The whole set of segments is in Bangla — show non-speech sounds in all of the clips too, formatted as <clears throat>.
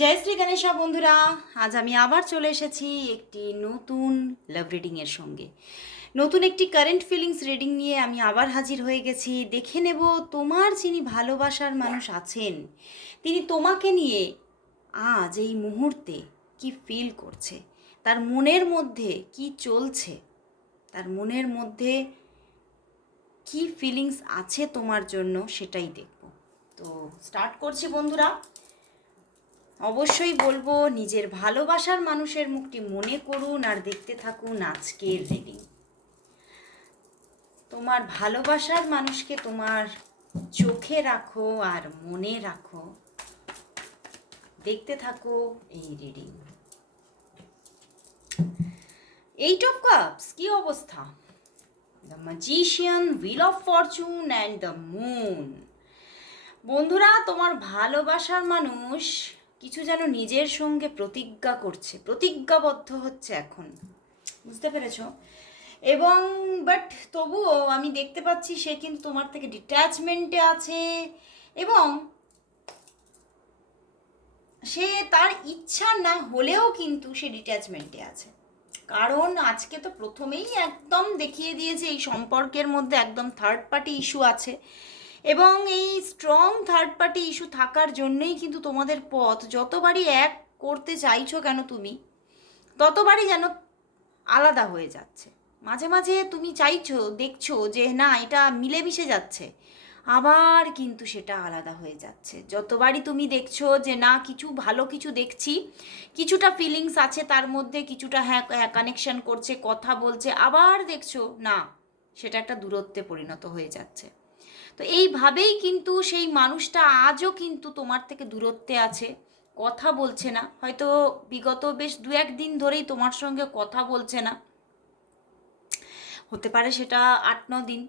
জয় শ্রী গণেশা বন্ধুরা, আজ আমি আবার চলে এসেছি একটি নতুন লাভ রিডিংয়ের সঙ্গে। নতুন একটি কারেন্ট ফিলিংস রিডিং নিয়ে আমি আবার হাজির হয়ে গেছি। দেখে নেব তোমার যিনি ভালোবাসার মানুষ আছেন, তিনি তোমাকে নিয়ে আজ এই মুহূর্তে কি ফিল করছে? তার মনের মধ্যে কি চলছে? তার মনের মধ্যে কি ফিলিংস আছে তোমার জন্য সেটাই দেখব। তো স্টার্ট করছি বন্ধুরা। অবশ্যই বলব, নিজের ভালোবাসার মানুষের মুখটি মনে করুন আর দেখতে থাকুন আজকের রিডিং তোমার ভালোবাসার মানুষকে তোমার চোখে রাখো আর মনে রাখো। দেখতে থাকো এই রিডিং। এইট অফ কাপস কি অবস্থা? The magician wheel of fortune and the moon বন্ধুরা, তোমার ভালোবাসার মানুষ কিছু যেন নিজের সঙ্গে প্রতিজ্ঞা করছে, প্রতিজ্ঞাবদ্ধ হচ্ছে এখন। বুঝতে পেরেছ? এবং বাট তবুও আমি দেখতে পাচ্ছি সে কিন্তু তোমার থেকে ডিট্যাচমেন্টে আছে এবং সে তার ইচ্ছা না হলেও কিন্তু সে ডিট্যাচমেন্টে আছে। কারণ আজকে তো প্রথমেই একদম দেখিয়ে দিয়েছে এই সম্পর্কের মধ্যে একদম থার্ড পার্টি ইস্যু আছে। এবং এই স্ট্রং থার্ড পার্টি ইস্যু থাকার জন্যই কিন্তু তোমাদের পথ, যতবারই এক করতে চাইছো কেন তুমি, ততবারই যেন আলাদা হয়ে যাচ্ছে। মাঝে মাঝে তুমি চাইছো, দেখছ যে না, এটা মিলেমিশে যাচ্ছে, আবার কিন্তু সেটা আলাদা হয়ে যাচ্ছে। যতবারই তুমি দেখছ যে না, কিছু ভালো কিছু দেখছি, কিছুটা ফিলিংস আছে তার মধ্যে, কিছুটা হ্যাঁ হ্যাঁ কানেকশন করছে, কথা বলছে, আবার দেখছ না, সেটা একটা দূরত্বে পরিণত হয়ে যাচ্ছে। তো এইভাবেই কিন্তু সেই মানুষটা আজও কিন্তু তোমার থেকে দূরত্বে আছে, কথা বলছে না। হয়তো বিগত বেশ দু একদিন ধরেই তোমার সঙ্গে কথা বলছে না। হতে পারে সেটা আট, ন দিন,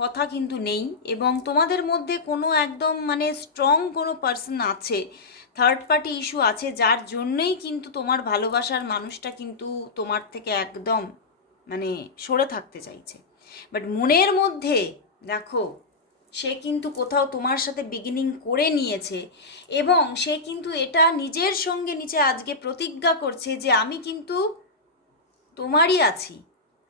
কথা কিন্তু নেই এবং তোমাদের মধ্যে কোনো একদম মানে স্ট্রং কোনো পার্সন আছে থার্ড পার্টি ইস্যু আছে, যার জন্যই কিন্তু তোমার ভালোবাসার মানুষটা কিন্তু তোমার থেকে একদম মানে সরে থাকতে চাইছে। বাট মনের মধ্যে, দেখো সে কিন্তু কোথাও তোমার সাথে বিগিনিং করে নিয়েছে এবং সে কিন্তু এটা নিজের সঙ্গে নিচে আজকে প্রতিজ্ঞা করছে যে আমি কিন্তু তোমারই আছি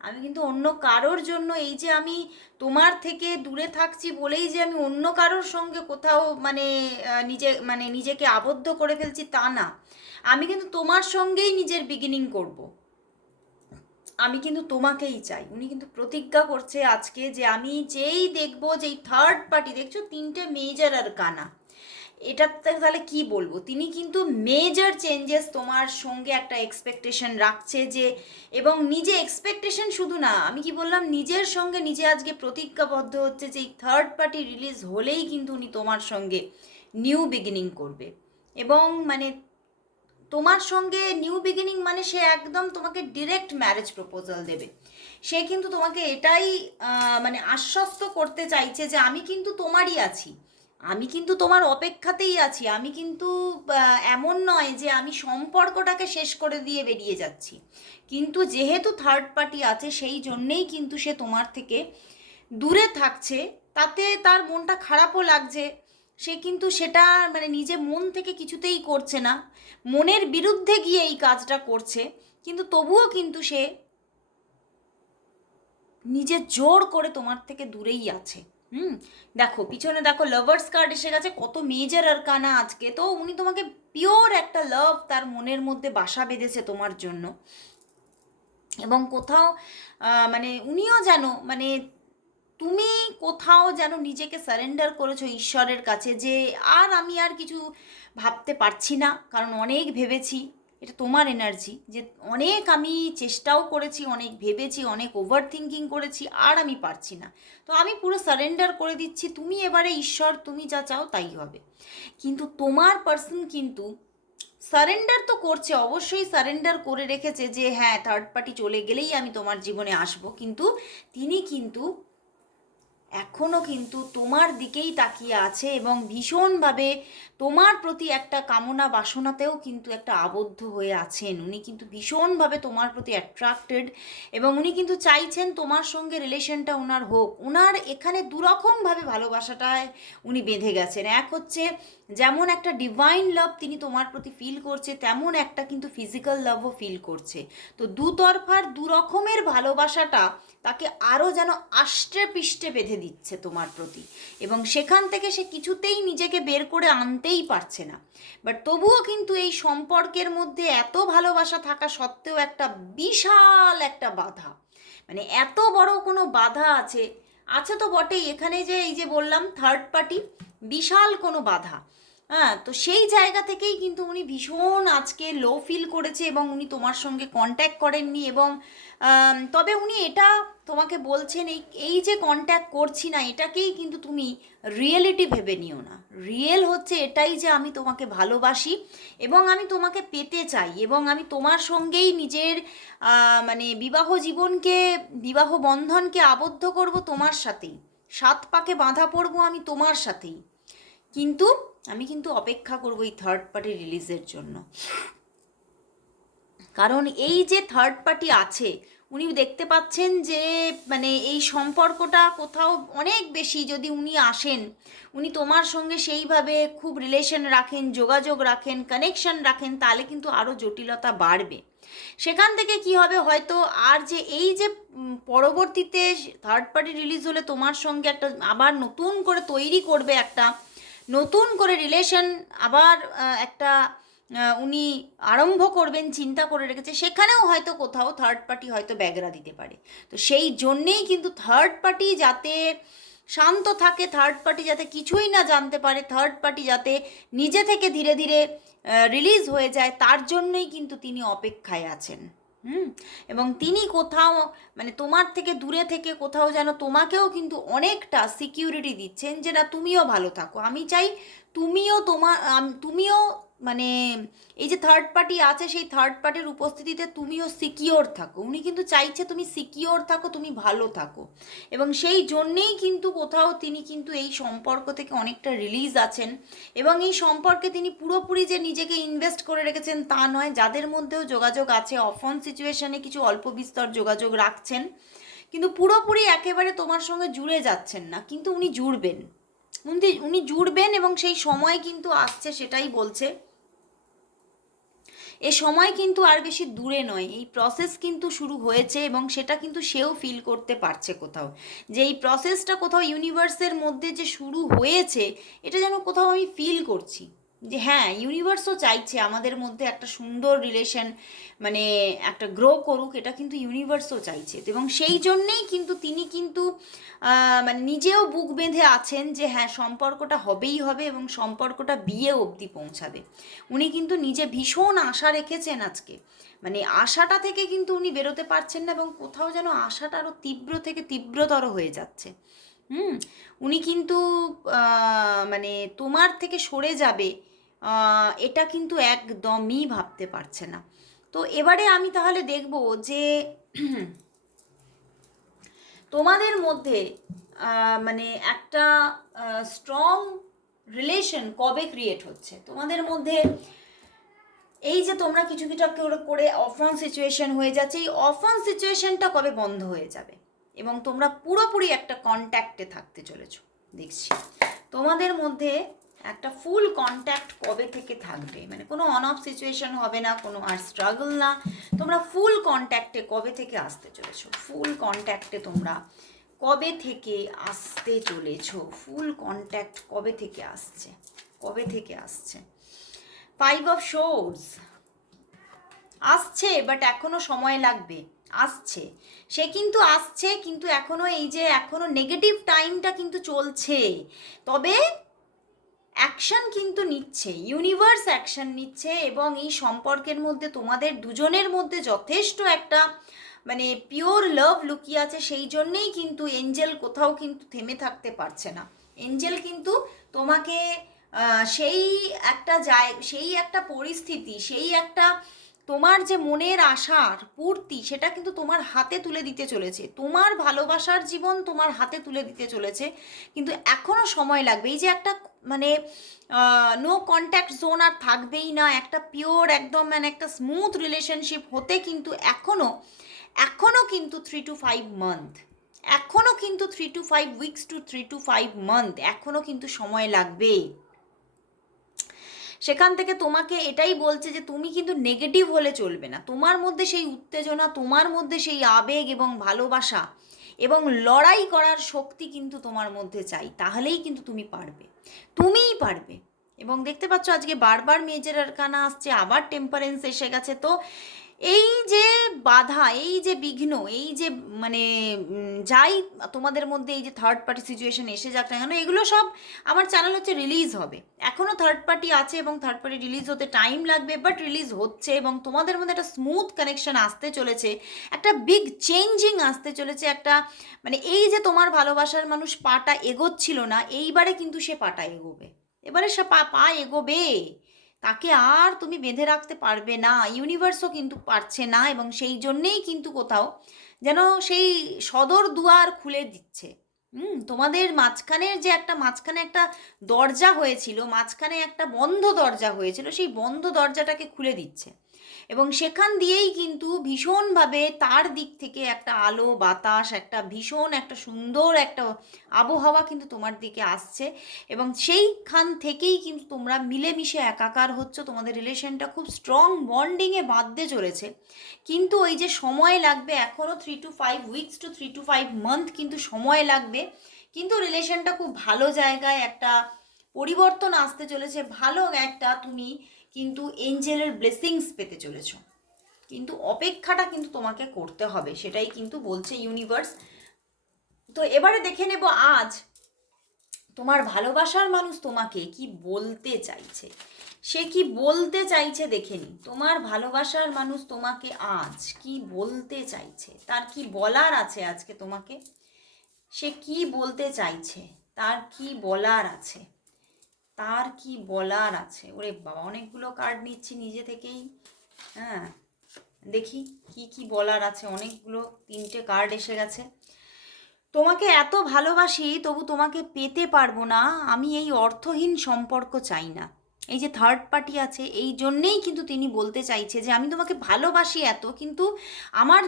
আমি কিন্তু অন্য কারোর জন্য এই যে আমি তোমার থেকে দূরে থাকছি বলেই যে আমি অন্য কারোর সঙ্গে কোথাও মানে নিজে মানে নিজেকে আবদ্ধ করে ফেলছি তা না আমি কিন্তু তোমার সঙ্গেই নিজের বিগিনিং করব। আমি কিন্তু তোমাকেই চাই। উনি কিন্তু প্রতিজ্ঞা করছে আজকে যে আমি যেই দেখব, যেই থার্ড পার্টি দেখছ তিনটে মেজর আর কানা। এটার তাহলে কি বলব? তিনি কিন্তু মেজর চেঞ্জেস তোমার সঙ্গে একটা এক্সপেকটেশন রাখছে যে, এবং নিজে এক্সপেকটেশন শুধু না, আমি কি বললাম, নিজের সঙ্গে নিজে আজকে প্রতিজ্ঞাবদ্ধ হচ্ছে যে এই থার্ড পার্টি রিলিজ হলেই কিন্তু উনি তোমার সঙ্গে নিউ বিগিনিং করবে। এবং মানে তোমার সঙ্গে নিউ বিগিনিং মানে সে একদম তোমাকে ডিরেক্ট ম্যারেজ প্রপোজাল দেবে। সে কিন্তু তোমাকে এটাই মানে আশ্বস্ত করতে চাইছে যে আমি কিন্তু তোমারই আছি। আমি কিন্তু তোমার অপেক্ষাতেই আছি। আমি কিন্তু এমন নয় যে আমি সম্পর্কটাকে শেষ করে দিয়ে বেরিয়ে যাচ্ছি। কিন্তু যেহেতু থার্ড পার্টি আছে, সেই জন্যেই কিন্তু সে তোমার থেকে দূরে থাকছে। তাতে তার মনটা খারাপও লাগছে। সে কিন্তু সেটা মানে নিজে মন থেকে কিছুতেই করছে না। মনের বিরুদ্ধে গিয়ে এই কাজটা করছে, কিন্তু তবুও কিন্তু সে নিজে জোর করে তোমার থেকে দূরেই আছে। হুম? দেখো, পিছনে দেখো লাভার্স কার্ড এসে গেছে, কত মেজর আর কানা আজকে। তো উনি তোমাকে পিওর একটা লাভ তার মনের মধ্যে বাসা বেঁধেছে তোমার জন্য। এবং কোথাও মানে উনিও যেন মানে তুমি কোথাও যেন নিজেকে সারেন্ডার করেছ ঈশ্বরের কাছে যে আর আমি আর কিছু ভাবতে পারছি না, কারণ অনেক ভেবেছি, এটা তোমার এনার্জি যে অনেক আমি চেষ্টাও করেছি, অনেক ভেবেছি, অনেক ওভার থিঙ্কিং করেছি, আর আমি পারছি না। তো আমি পুরো সারেন্ডার করে দিচ্ছি, তুমি এবারে ঈশ্বর, তুমি যা চাও তাই হবে। কিন্তু তোমার পার্সন কিন্তু সারেন্ডার তো করছে, অবশ্যই সারেন্ডার করে রেখেছে যে হ্যাঁ থার্ড পার্টি চলে গেলেই আমি তোমার জীবনে আসব। কিন্তু তিনি কিন্তু এখনও কিন্তু তোমার দিকেই তাকিয়ে আছে এবং ভীষণভাবে তোমার প্রতি একটা কামনা বাসনাতেও কিন্তু একটা আবদ্ধ হয়ে আছেন। উনি কিন্তু ভীষণভাবে তোমার প্রতি অ্যাট্রাক্টেড এবং উনি কিন্তু চাইছেন তোমার সঙ্গে রিলেশনটা ওনার হোক। ওনার এখানে দুরকমভাবে ভালোবাসাটায় উনি বেঁধে গেছেন। এক হচ্ছে যেমন একটা ডিভাইন লাভ তিনি তোমার প্রতি ফিল করছে, তেমন একটা কিন্তু ফিজিক্যাল লাভও ফিল করছে। তো দুতরফার দু রকমের ভালোবাসাটা তাকে আরও যেন আষ্টে পিষ্টে বেঁধে দিচ্ছে তোমার প্রতি। এবং সেখান থেকে সে কিছুতেই নিজেকে বের করে আনতেই পারছে না। বাট তবুও কিন্তু এই সম্পর্কের মধ্যে এত ভালোবাসা থাকা সত্ত্বেও একটা বিশাল একটা বাধা। মানে এত বড় কোনো বাধা আছে আছে তো বটেই। এখানে যে এই যে বললাম থার্ড পার্টি বিশাল কোনো বাধা। হ্যাঁ তো সেই জায়গা থেকেই কিন্তু উনি ভীষণ আজকে লো ফিল করেছে এবং উনি তোমার সঙ্গে কন্ট্যাক্ট করেননি এবং তবে উনি এটা তোমাকে বলছেন, এই এই যে কন্ট্যাক্ট করছি না, এটাকেই কিন্তু তুমি রিয়েলিটি ভেবে নিও না। রিয়েল হচ্ছে এটাই যে আমি তোমাকে ভালোবাসি এবং আমি তোমাকে পেতে চাই এবং আমি তোমার সঙ্গেই নিজের মানে বিবাহ জীবনকে, বিবাহ বন্ধনকে আবদ্ধ করব তোমার সাথেই। সাত পাকে বাঁধা পড়ব আমি তোমার সাথেই। কিন্তু আমি কিন্তু অপেক্ষা করব এই থার্ড পার্টি রিলিজের জন্য। কারণ এই যে থার্ড পার্টি আছে, উনি দেখতে পাচ্ছেন যে মানে এই সম্পর্কটা কোথাও অনেক বেশি যদি উনি আসেন, উনি তোমার সঙ্গে সেইভাবে খুব রিলেশন রাখেন, যোগাযোগ রাখেন কানেকশন রাখেন, তাহলে কিন্তু আরও জটিলতা বাড়বে। সেখান থেকে কি হবে হয়তো, আর যে এই যে পরবর্তীতে থার্ড পার্টি রিলিজ হলে তোমার সঙ্গে একটা আবার নতুন করে তৈরি করবে একটা নতুন করে রিলেশন আবার একটা উনি আরম্ভ করবেন, চিন্তা করে রেখেছে, সেখানেও হয়তো কোথাও থার্ড পার্টি হয়তো ব্যাগরা দিতে পারে। তো সেই জন্যেই কিন্তু থার্ড পার্টি যাতে শান্ত থাকে থার্ড পার্টি যাতে কিছুই না জানতে পারে থার্ড পার্টি যাতে নিজে থেকে ধীরে ধীরে রিলিজ হয়ে যায়, তার জন্যই কিন্তু তিনি অপেক্ষায় আছেন। হুম? এবং তিনি কোথাও মানে তোমার থেকে দূরে থেকে কোথাও যেন তোমাকেও কিন্তু অনেকটা সিকিউরিটি দিচ্ছেন যেটা তুমিও ভালো থাকো। আমি চাই তুমিও তোমার তুমিও মানে এই যে থার্ড পার্টি আছে, সেই থার্ড পার্টির উপস্থিতিতে তুমিও সিকিওর থাকো। উনি কিন্তু চাইছে তুমি সিকিওর থাকো, তুমি ভালো থাকো। এবং সেই জন্যেই কিন্তু কোথাও তিনি কিন্তু এই সম্পর্ক থেকে অনেকটা রিলিজ আছেন। এবং এই সম্পর্কে তিনি পুরোপুরি যে নিজেকে ইনভেস্ট করে রেখেছেন তা নয়, যাদের মধ্যেও যোগাযোগ আছে অফন সিচুয়েশনে কিছু অল্প বিস্তর যোগাযোগ রাখছেন। কিন্তু পুরোপুরি একেবারে তোমার সঙ্গে জুড়ে যাচ্ছেন না, কিন্তু উনি জুড়বেন। উনি উনি জুড়বেন এবং সেই সময় কিন্তু আসছে সেটাই বলছে। এ সময় কিন্তু আর বেশি দূরে নয়। এই প্রসেস কিন্তু শুরু হয়েছে এবং সেটা কিন্তু সেও ফিল করতে পারছে কোথাও। যে এই প্রসেসটা কোথাও ইউনিভার্সের মধ্যে যে শুরু হয়েছে, এটা যেন কোথাও আমি ফিল করছি। যে হ্যাঁ ইউনিভার্সও চাইছে আমাদের মধ্যে একটা সুন্দর রিলেশন মানে একটা গ্রো করুক, এটা কিন্তু ইউনিভার্সও চাইছে। এবং সেই জন্যেই কিন্তু তিনি কিন্তু মানে নিজেও বুক বেঁধে আছেন যে হ্যাঁ সম্পর্কটা হবেই হবে এবং সম্পর্কটা বিয়ে অবধি পৌঁছাবে। উনি কিন্তু নিজে ভীষণ আশা রেখেছেন আজকে। মানে আশাটা থেকে কিন্তু উনি বেরোতে পারছেন না এবং কোথাও যেন আশাটা আরও তীব্র থেকে তীব্রতর হয়ে যাচ্ছে। হুম? উনি কিন্তু মানে তোমার থেকে সরে যাবে এটা কিন্তু একদমই ভাবতে পারছে না। তো এবারে আমি তাহলে দেখব যে <clears throat> তোমাদের মধ্যে মানে একটা স্ট্রং রিলেশন কবে ক্রিয়েট হচ্ছে? তোমাদের মধ্যে এই যে তোমরা কিছু কিছু করে অফন সিচুয়েশন হয়ে যাচ্ছে, এই অফন সিচুয়েশনটা কবে বন্ধ হয়ে যাবে? এবং তোমরা পুরোপুরি একটা কন্ট্যাক্টে থাকতে চলেছো, দেখছি। তোমাদের মধ্যে একটা ফুল কন্ট্যাক্ট কবে থেকে থাকবে? মানে কোনো অন অফ সিচুয়েশন হবে না, কোনো আর স্ট্রাগল না। তোমরা ফুল কন্ট্যাক্টে কবে থেকে আসতে চলেছো? ফুল কন্ট্যাক্টে তোমরা কবে থেকে আসতে চলেছো? ফুল কন্ট্যাক্ট কবে থেকে আসছে? কবে থেকে আসছে? ফাইভ অফ শোর্স আসছে বাট এখনও সময় লাগবে। আসছে। সে কিন্তু আসছে, কিন্তু এখনও এই যে এখনও নেগেটিভ টাইমটা কিন্তু চলছে। তবে অ্যাকশন কিন্তু নিচ্ছে ইউনিভার্স অ্যাকশন নিচ্ছে এবং এই সম্পর্কের মধ্যে তোমাদের দুজনের মধ্যে যথেষ্ট একটা মানে পিওর লাভ লুকিয়ে আছে, সেই জন্যেই কিন্তু এঞ্জেল কোথাও কিন্তু থেমে থাকতে পারছে না। এঞ্জেল কিন্তু তোমাকে সেই একটা জায় সেই একটা পরিস্থিতি, সেই একটা তোমার যে মনের আশার পূর্তি, সেটা কিন্তু তোমার হাতে তুলে দিতে চলেছে। তোমার ভালোবাসার জীবন তোমার হাতে তুলে দিতে চলেছে। কিন্তু এখনও সময় লাগবে। এই যে একটা মানে নো কন্ট্যাক্ট জোন আর থাকবেই না। একটা পিওর একদম মানে একটা স্মুথ রিলেশনশিপ হতে কিন্তু এখনও এখনও কিন্তু থ্রি টু ফাইভ মান্থ এখনও কিন্তু three to five weeks to three to five month এখনও কিন্তু সময় লাগবে সেখান থেকে তোমাকে এটাই বলছে যে, তুমি কিন্তু নেগেটিভ হলে চলবে না। তোমার মধ্যে সেই উত্তেজনা, তোমার মধ্যে সেই আবেগ এবং ভালোবাসা এবং লড়াই করার শক্তি কিন্তু তোমার মধ্যে চাই, তাহলেই কিন্তু তুমি পারবে। তুমিই পারবে। এবং দেখতে পাচ্ছ, আজকে বারবার মেজর আরকানা আসছে, আবার টেম্পারেন্স এসে গেছে। তো এই যে বাধা, এই যে বিঘ্ন, এই যে মানে যাই তোমাদের মধ্যে এই যে থার্ড পার্টি সিচুয়েশন এসে যাক না কেন, এগুলো সব আমার চ্যানেল হচ্ছে রিলিজ হবে। এখনও থার্ড পার্টি আছে এবং থার্ড পার্টি রিলিজ হতে টাইম লাগবে বাট রিলিজ হচ্ছে এবং তোমাদের মধ্যে একটা স্মুথ কানেকশন আসতে চলেছে, একটা বিগ চেঞ্জিং আসতে চলেছে, একটা মানে এই যে তোমার ভালোবাসার মানুষ পাটা এগোচ্ছিল না, এইবারে কিন্তু সে পাটা এগোবে। এবারে সে পা পা এগোবে। তাকে আর তুমি বেঁধে রাখতে পারবে না ইউনিভার্সও কিন্তু পারছে না এবং সেই জন্যেই কিন্তু কোথাও যেন সেই সদর দুয়ার খুলে দিচ্ছে। হুম, তোমাদের মাঝখানের যে একটা, মাঝখানে একটা দরজা হয়েছিল, মাঝখানে একটা বন্ধ দরজা হয়েছিল, সেই বন্ধ দরজাটাকে খুলে দিচ্ছে। এবং সেখান দিয়েই কিন্তু ভীষণভাবে তার দিক থেকে একটা আলো, বাতাস, একটা ভীষণ একটা সুন্দর একটা আবহাওয়া কিন্তু তোমার দিকে আসছে এবং সেইখান থেকেই কিন্তু তোমরা মিলেমিশে একাকার হচ্ছ। তোমাদের রিলেশনটা খুব স্ট্রং বন্ডিংয়ে বাঁধতে চলেছে। কিন্তু ওই যে সময় লাগবে এখনও three to five weeks to three to five month কিন্তু সময় লাগবে। কিন্তু রিলেশনটা খুব ভালো জায়গায় একটা পরিবর্তন আসতে চলেছে। ভালো একটা তুমি কিন্তু এঞ্জেলের ব্লেসিংস পেতে চলেছো। কিন্তু অপেক্ষাটা কিন্তু তোমাকে করতে হবে, সেটাই কিন্তু বলছে ইউনিভার্স। তো এবারে দেখে নেব আজ তোমার ভালোবাসার মানুষ তোমাকে কি বলতে চাইছে। সে কি বলতে চাইছে দেখে নি তোমার ভালোবাসার মানুষ তোমাকে আজ কি বলতে চাইছে? তার কি বলার আছে আজকে তোমাকে? সে কি বলতে চাইছে? তার কি বলার আছে? তার কি বলার আছে? ওরে বাবা, অনেকগুলো কার্ড নিচ্ছি নিজে থেকেই। হ্যাঁ দেখি কি কি বলার আছে। অনেকগুলো, তিনটে কার্ড এসে গেছে। তোমাকে এত ভালোবাসি, তবু তোমাকে পেতে পারব না। আমি এই অর্থহীন সম্পর্ক চাই না। এই যে থার্ড পার্টি আছে, এই জন্যেই কিন্তু তিনি বলতে চাইছে যে, আমি তোমাকে ভালোবাসি এত, কিন্তু আমার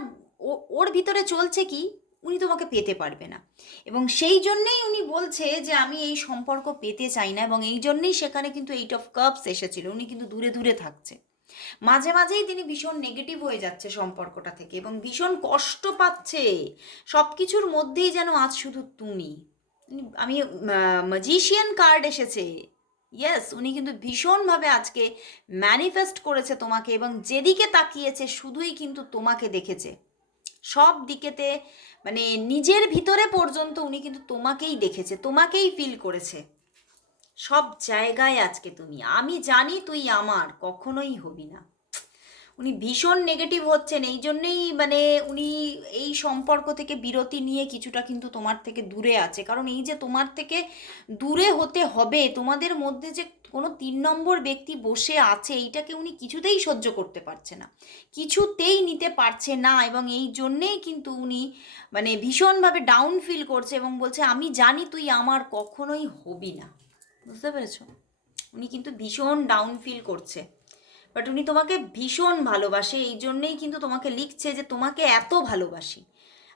ওর ভিতরে চলছে কি? উনি তোমাকে পেতে পারবে না। এবং সেই জন্যেই উনি বলছে যে, আমি এই সম্পর্ক পেতে চাই না। এবং এই জন্যেই সেখানে কিন্তু এইট অফ কাপস এসেছিল। উনি কিন্তু দূরে দূরে থাকছে। মাঝে মাঝেই তিনি ভীষণ নেগেটিভ হয়ে যাচ্ছে সম্পর্কটা থেকে এবং ভীষণ কষ্ট পাচ্ছে। সব কিছুর মধ্যেই যেন আজ শুধু তুমি। আমি ম্যাজিশিয়ান কার্ড এসেছে। ইয়েস উনি কিন্তু ভীষণভাবে আজকে ম্যানিফেস্ট করেছে তোমাকে এবং যেদিকে তাকিয়েছে, শুধুই কিন্তু তোমাকে দেখেছে। সব দিকেতে মানে নিজের ভিতরে পর্যন্ত উনি কিন্তু তোমাকেই দেখেছে, তোমাকেই ফিল করেছে। সব জায়গায় আজকে তুমি, আমি জানি তুই আমার, কখনোই হবি না। উনি ভীষণ নেগেটিভ হচ্ছেন। এই জন্যেই মানে উনি এই সম্পর্ক থেকে বিরতি নিয়ে কিছুটা কিন্তু তোমার থেকে দূরে আছে। কারণ এই যে তোমার থেকে দূরে হতে হবে, তোমাদের মধ্যে যে কোনো তিন নম্বর ব্যক্তি বসে আছে, এইটাকে উনি কিছুতেই সহ্য করতে পারছে না। কিছুতেই নিতে পারছে না এবং এই জন্যেই কিন্তু উনি মানে ভীষণভাবে ডাউন ফিল করছে এবং বলছে, আমি জানি তুই আমার কখনোই হবি না। বুঝতে পেরেছ? উনি কিন্তু ভীষণ ডাউন ফিল করছে। বাট উনি তোমাকে ভীষণ ভালোবাসে, এই জন্যেই কিন্তু তোমাকে লিখছে যে তোমাকে এত ভালোবাসি।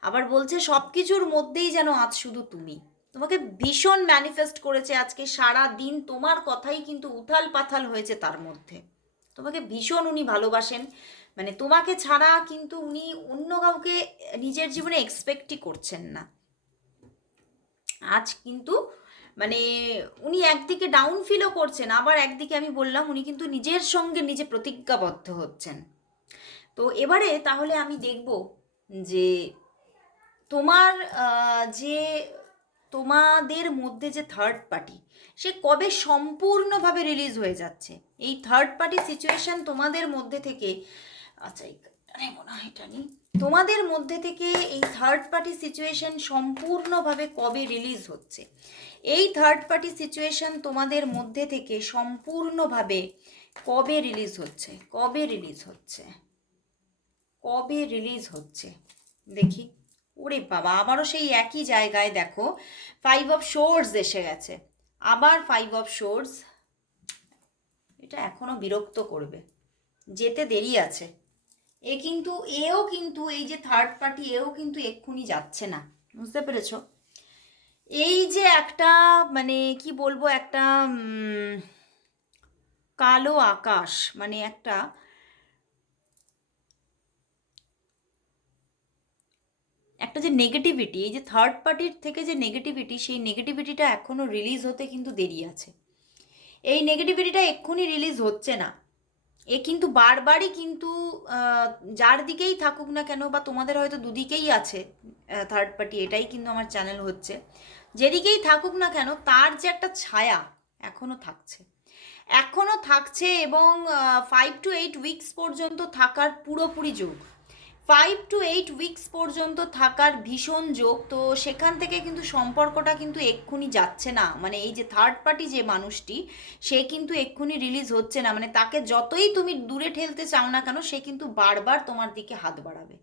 আবার বলছে সব কিছুর মধ্যেই যেন আজ শুধু তুমি। তোমাকে ভীষণ ম্যানিফেস্ট করেছে আজকে সারা দিন তোমার কথাই কিন্তু উথাল পাথাল হয়েছে তার মধ্যে। তোমাকে ভীষণ উনি ভালোবাসেন। মানে তোমাকে ছাড়া কিন্তু উনি অন্য কাউকে নিজের জীবনে এক্সপেক্টই করছেন না। আজ কিন্তু মানে উনি একদিকে ডাউন ফিলও করছেন, আবার একদিকে আমি বললাম উনি কিন্তু নিজের সঙ্গে নিজে প্রতিজ্ঞাবদ্ধ হচ্ছেন। তো এবারে তাহলে আমি দেখব যে তোমার যে তোমাদের মধ্যে যে থার্ড পার্টি সে কবে সম্পূর্ণভাবে রিলিজ হয়ে যাচ্ছে? এই থার্ড পার্টি সিচুয়েশন তোমাদের মধ্যে থেকে আচ্ছা মনে এটা নি তোমাদের মধ্যে থেকে এই থার্ড পার্টি সিচুয়েশন সম্পূর্ণভাবে কবে রিলিজ হচ্ছে? এই থার্ড পার্টি সিচুয়েশন তোমাদের মধ্যে থেকে সম্পূর্ণভাবে কবে রিলিজ হচ্ছে? কবে রিলিজ হচ্ছে? কবে রিলিজ হচ্ছে? দেখি। ওরে বাবা আবারও সেই একই জায়গায় দেখো ফাইভ অফ শোর্স এসে গেছে। আবার ফাইভ অফ শোর্স এটা এখনও বিরক্ত করবে। যেতে দেরি আছে। এ কিন্তু, এও কিন্তু, এই যে থার্ড পার্টি এও কিন্তু এক্ষুনি যাচ্ছে না। বুঝতে পেরেছ? এই যে একটা মানে কি বলব, একটা কালো আকাশ মানে একটা একটা যে নেগেটিভিটি এই যে থার্ড পার্টির থেকে যে নেগেটিভিটি সেই নেগেটিভিটিটা এখনও রিলিজ হতে কিন্তু দেরি আছে। এই নেগেটিভিটিটা এক্ষুনি রিলিজ হচ্ছে না। এ কিন্তু বারবারই কিন্তু যার দিকেই থাকুক না কেন বা তোমাদের হয়তো দুদিকেই আছে থার্ড পার্টি এটাই কিন্তু আমার চ্যানেল হচ্ছে। যেদিকেই থাকুক না কেন, তার যে একটা ছায়া এখনও থাকছে। এখনও থাকছে এবং ফাইভ টু এইট উইকস পর্যন্ত থাকার পুরোপুরি যোগ। ফাইভ টু এইট উইকস পর্যন্ত থাকার ভীষণ যোগ, তো সেখান থেকে কিন্তু সম্পর্কটা কিন্তু এক্ষুনি যাচ্ছে না। মানে এই যে থার্ড পার্টি যে মানুষটি, সে কিন্তু এক্ষুনি রিলিজ হচ্ছে না। মানে তাকে যতই তুমি দূরে ঠেলতে চাও না কেন, সে কিন্তু বারবার তোমার দিকে হাত বাড়াবে।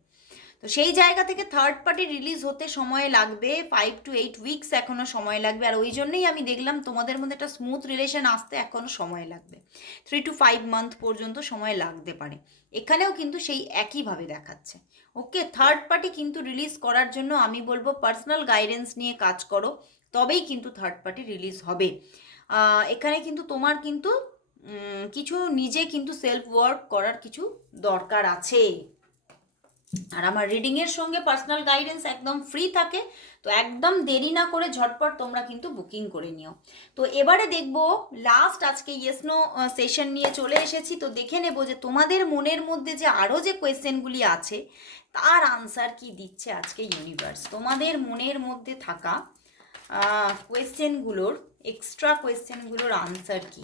তো সেই জায়গা থেকে থার্ড পার্টি রিলিজ হতে সময় লাগবে ফাইভ টু এইট উইকস এখনও সময় লাগবে। আর ওই জন্যই আমি দেখলাম তোমাদের মধ্যে একটা স্মুথ রিলেশন আসতে এখনও সময় লাগবে। থ্রি টু ফাইভ মান্থ পর্যন্ত সময় লাগতে পারে। এখানেও কিন্তু সেই একইভাবে দেখাচ্ছে। ওকে থার্ড পার্টি কিন্তু রিলিজ করার জন্য আমি বলব পার্সোনাল গাইডেন্স নিয়ে কাজ করো, তবেই কিন্তু থার্ড পার্টি রিলিজ হবে। এখানে কিন্তু তোমার কিন্তু কিছু নিজে কিন্তু সেলফ ওয়ার্ক করার কিছু দরকার আছে। আর আমার রিডিংয়ের সঙ্গে পার্সোনাল গাইডেন্স একদম ফ্রি থাকে, তো একদম দেরি না করে ঝটপট তোমরা কিন্তু বুকিং করে নিও। তো এবারে দেখব লাস্ট আজকে ইয়েসনো সেশন নিয়ে চলে এসেছি, তো দেখে নেব যে তোমাদের মনের মধ্যে যে আরও যে কোয়েশ্চেনগুলি আছে, তার আনসার কি দিচ্ছে আজকে ইউনিভার্স তোমাদের মনের মধ্যে থাকা কোয়েশ্চেনগুলোর এক্সট্রা কোয়েশ্চেনগুলোর আনসার কি?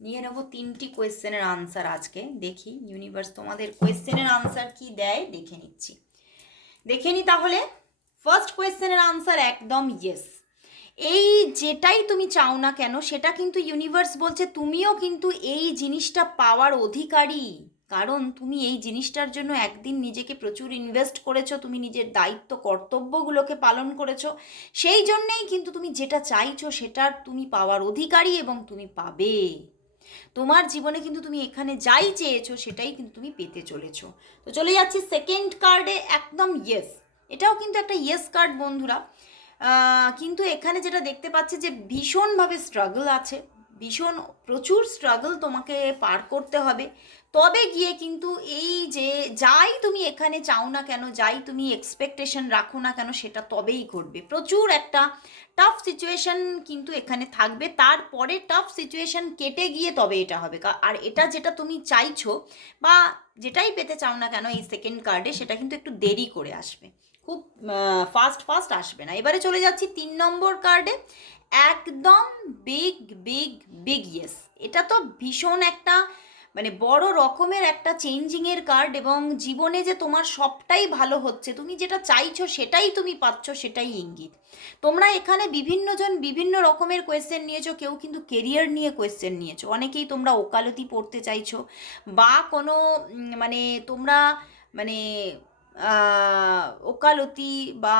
নিয়ে নেব তিনটি কোয়েশ্চেনের আনসার আজকে। দেখি ইউনিভার্স তোমাদের কোয়েশ্চেনের আনসার কি দেয়? দেখে নিচ্ছি। দেখে নি তাহলে। ফার্স্ট কোয়েশ্চেনের আনসার একদম ইয়েস এই যেটাই তুমি চাও না কেন, সেটা কিন্তু ইউনিভার্স বলছে, তুমিও কিন্তু এই জিনিসটা পাওয়ার অধিকারী। কারণ তুমি এই জিনিসটার জন্য একদিন নিজেকে প্রচুর ইনভেস্ট করেছ, তুমি নিজের দায়িত্ব, কর্তব্যগুলোকে পালন করেছ, সেই জন্যেই কিন্তু তুমি যেটা চাইছো, সেটার তুমি পাওয়ার অধিকারী এবং তুমি পাবে। তোমার জীবনে কিন্তু তুমি এখানে যাই চেয়েছো, সেটাই কিন্তু তুমি পেতে চলেছো। তো চলে যাচ্ছি সেকেন্ড কার্ডে একদম ইয়েস এটাও কিন্তু একটা ইয়েস কার্ড বন্ধুরা। কিন্তু এখানে যেটা দেখতে পাচ্ছে যে ভীষণভাবে স্ট্রাগল আছে। ভীষণ প্রচুর স্ট্রাগল তোমাকে পার করতে হবে। তবে গিয়ে কিন্তু এই যে যাই তুমি এখানে চাও না কেন, যাই তুমি এক্সপেকটেশন রাখো না কেন, সেটা তবেই ঘটবে। প্রচুর একটা টাফ সিচুয়েশন কিন্তু এখানে থাকবে। তারপরে টাফ সিচুয়েশন কেটে গিয়ে তবে এটা হবে। আর এটা যেটা তুমি চাইছো বা যেটাই পেতে চাও না কেন এই সেকেন্ড কার্ডে সেটা কিন্তু একটু দেরি করে আসবে। খুব ফাস্ট ফাস্ট আসবে না। এবারে চলে যাচ্ছি তিন নম্বর কার্ডে একদম বিগ বিগ বিগ ইয়েস এটা তো ভীষণ একটা মানে বড় রকমের একটা চেঞ্জিংয়ের কার্ড এবং জীবনে যে তোমার সবটাই ভালো হচ্ছে, তুমি যেটা চাইছো সেটাই তুমি পাচ্ছ, সেটাই ইঙ্গিত। তোমরা এখানে বিভিন্নজন বিভিন্ন রকমের কোয়েশ্চেন নিয়েছো, কেউ কিন্তু কেরিয়ার নিয়ে কোয়েশ্চেন নিয়েছো। অনেকেই তোমরা ওকালতি পড়তে চাইছো বা কোনো মানে তোমরা মানে ওকালতি বা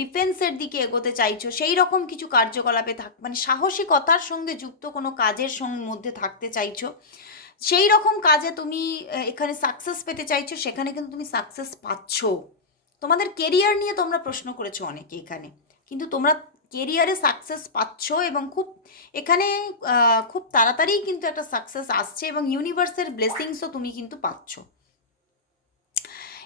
ডিফেন্সের দিকে এগোতে চাইছো সেই রকম কিছু কার্যকলাপে থাক মানে সাহসিকতার সঙ্গে যুক্ত কোনো কাজের সঙ্গে মধ্যে থাকতে চাইছো সেই রকম কাজে তুমি এখানে সাকসেস পেতে চাইছো, সেখানে কিন্তু তুমি সাকসেস পাচ্ছ। তোমাদের কেরিয়ার নিয়ে তোমরা প্রশ্ন করেছ অনেকে এখানে, কিন্তু তোমরা কেরিয়ারে সাকসেস পাচ্ছ এবং খুব, এখানে খুব তাড়াতাড়ি কিন্তু একটা সাকসেস আসছে এবং ইউনিভার্সের ব্লেসিংসও তুমি কিন্তু পাচ্ছ।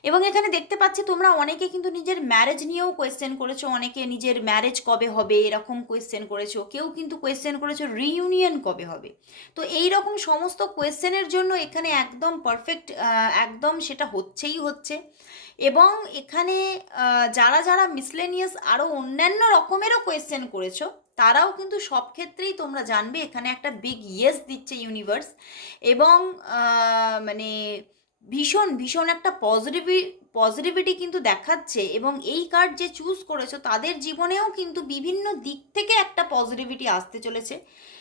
এবং এখানে দেখতে পাচ্ছি তোমরা অনেকে কিন্তু নিজের ম্যারেজ নিয়েও কোয়েশ্চেন করেছ, অনেকে নিজের ম্যারেজ কবে হবে, এরকম কোয়েশ্চেন করেছ, কেউ কিন্তু কোয়েশ্চেন করেছ রিইউনিয়ন কবে হবে। তো এই রকম সমস্ত কোয়েশ্চেনের জন্য এখানে একদম পারফেক্ট একদম সেটা হচ্ছেই হচ্ছে। এবং এখানে যারা যারা মিসলেনিয়াস আরও অন্যান্য রকমেরও কোয়েশ্চেন করেছ, তারাও কিন্তু সব ক্ষেত্রেই তোমরা জানবে এখানে একটা বিগ ইয়েস দিচ্ছে ইউনিভার্স এবং মানে ভীষণ ভীষণ একটা পজিটিভি পজিটিভিটি কিন্তু দেখাচ্ছে এবং এই কার্ড যে চুজ করেছ তাদের জীবনেও কিন্তু বিভিন্ন দিক থেকে একটা পজিটিভিটি আসতে চলেছে।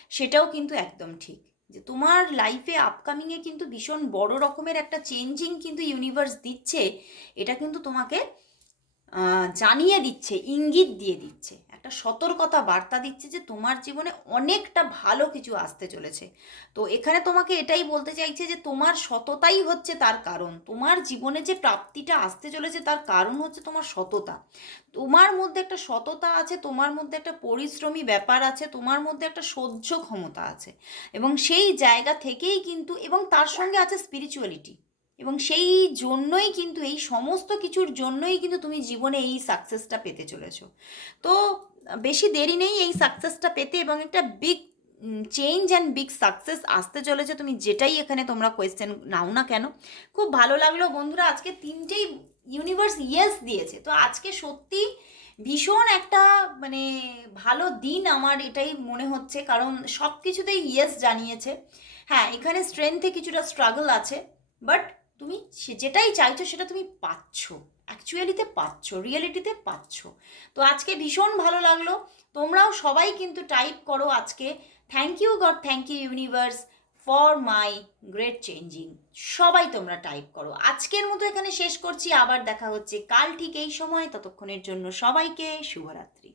সেটাও কিন্তু একদম ঠিক। যে তোমার লাইফে আপকামিংয়ে কিন্তু ভীষণ বড় রকমের একটা চেঞ্জিং কিন্তু ইউনিভার্স দিচ্ছে। এটা কিন্তু তোমাকে জানিয়ে দিচ্ছে, ইঙ্গিত দিয়ে দিচ্ছে। একটা সতর্কতা বার্তা দিচ্ছে যে তোমার জীবনে অনেকটা ভালো কিছু আসতে চলেছে। তো এখানে তোমাকে এটাই বলতে চাইছে যে তোমার সততাই হচ্ছে তার কারণ। তোমার জীবনে যে প্রাপ্তিটা আসতে চলেছে তার কারণ হচ্ছে তোমার সততা। তোমার মধ্যে একটা সততা আছে, তোমার মধ্যে একটা পরিশ্রমী ব্যাপার আছে, তোমার মধ্যে একটা সহ্য ক্ষমতা আছে। এবং সেই জায়গা থেকেই কিন্তু, এবং তার সঙ্গে আছে স্পিরিচুয়ালিটি এবং সেই জন্যই কিন্তু, এই সমস্ত কিছুর জন্যই কিন্তু তুমি জীবনে এই সাকসেসটা পেতে চলেছো। তো বেশি দেরি নেই এই সাকসেসটা পেতে এবং একটা big change and big success আসতে চলেছে। তুমি যেটাই এখানে তোমরা কোয়েশ্চেন নাও না কেন, খুব ভালো লাগল। বন্ধুরা, আজকে তিনটেই ইউনিভার্স ইয়েস দিয়েছে। তো আজকে সত্যি ভীষণ একটা মানে ভালো দিন আমার এটাই মনে হচ্ছে। কারণ সব কিছুতেই ইয়েস জানিয়েছে। হ্যাঁ এখানে স্ট্রেংথে কিছুটা স্ট্রাগল আছে বাট তুমি যেটাই চাইছো সেটা তুমি পাচ্ছ। অ্যাকচুয়ালিতে পাচ্ছ রিয়েলিটিতে পাচ্ছ। তো আজকে ভীষণ ভালো লাগল। তোমরাও সবাই কিন্তু টাইপ করো আজকে thank you God thank you universe for my great changing সবাই তোমরা টাইপ করো। আজকের মতো এখানে শেষ করছি। আবার দেখা হচ্ছে কাল ঠিক এই সময়। ততক্ষণের জন্য সবাইকে শুভরাত্রি।